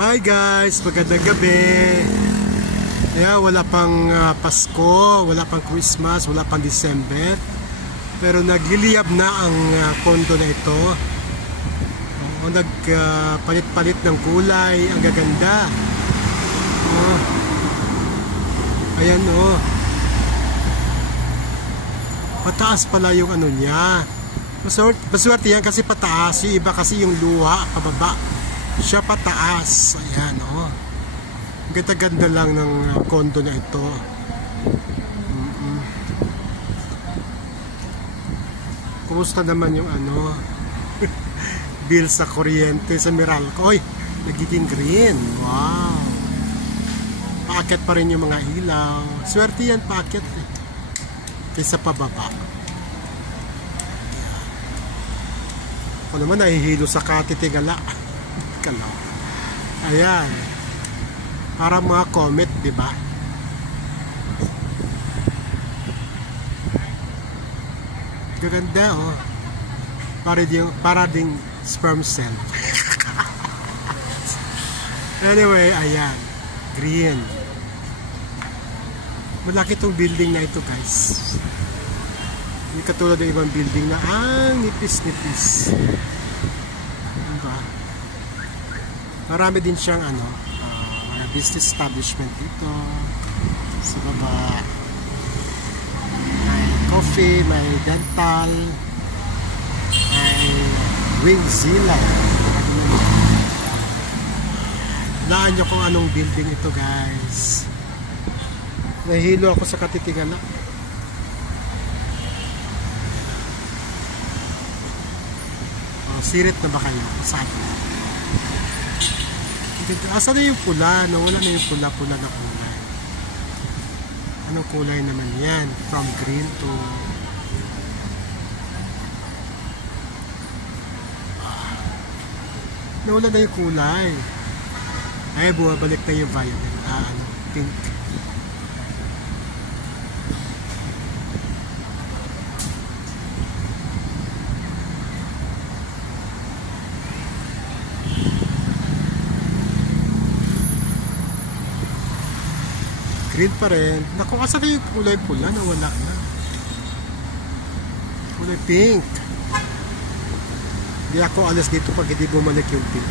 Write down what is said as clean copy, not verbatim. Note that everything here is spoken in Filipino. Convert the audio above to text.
Hi guys, magandang gabi. Wala pang Pasko, wala pang Christmas, wala pang December. Pero nagliliyab na ang kondo na ito. Nagpalit-palit ng kulay, ang gaganda. Ayan pataas pala yung ano niya. Maswerte yan kasi pataas. Yung iba kasi yung luha, pababa. Siya pataas. Ayan ganda-ganda lang ng kondo na ito. Kumusta naman yung bill sa kuryente sa Meralco? Oy, nagiging green. Wow. Paakyat pa rin yung mga ilaw. Swerte yan, paakyat kaysa pababa. Ako naman nahihilo sa katitingala. Ayan. Para mga comet, di ba? Gaganda para ding sperm cell. Anyway, ayan. Green. Malaki tong building na ito, guys. Hindi katulad ng ibang building na nipis-nipis. Diba? Marami din siyang mga business establishment dito. Sa baba, may coffee, may dental, may Wingzilla. Laan nyo kung anong building ito, guys. Nahihilo ako sa katitingala. Sirit na ba kayo? Saan? Asa na yung pula? Nawala na yung pula-pula na kulay. Anong kulay naman yan? From green to nawala na yung kulay. Ay, bumabalik na yung violet. Pink. Green pa rin. Naku, asa na yung kulay pula? Nawala na. Kulay pink. Hindi ako alas dito pag hindi bumalik yung pink.